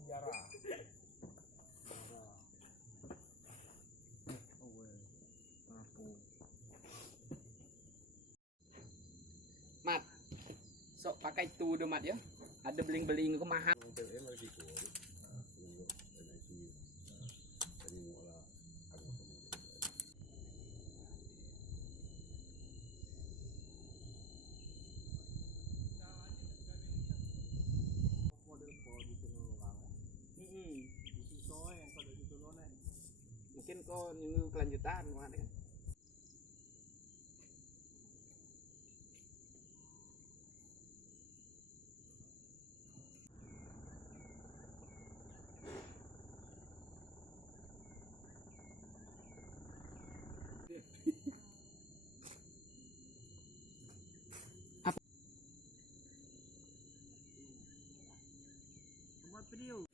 penjara. Mat, sok pakai itu udah mat ya. Ada beling-beling ke mahal. Mungkin kau nunggu kelanjutan kan. Buat video.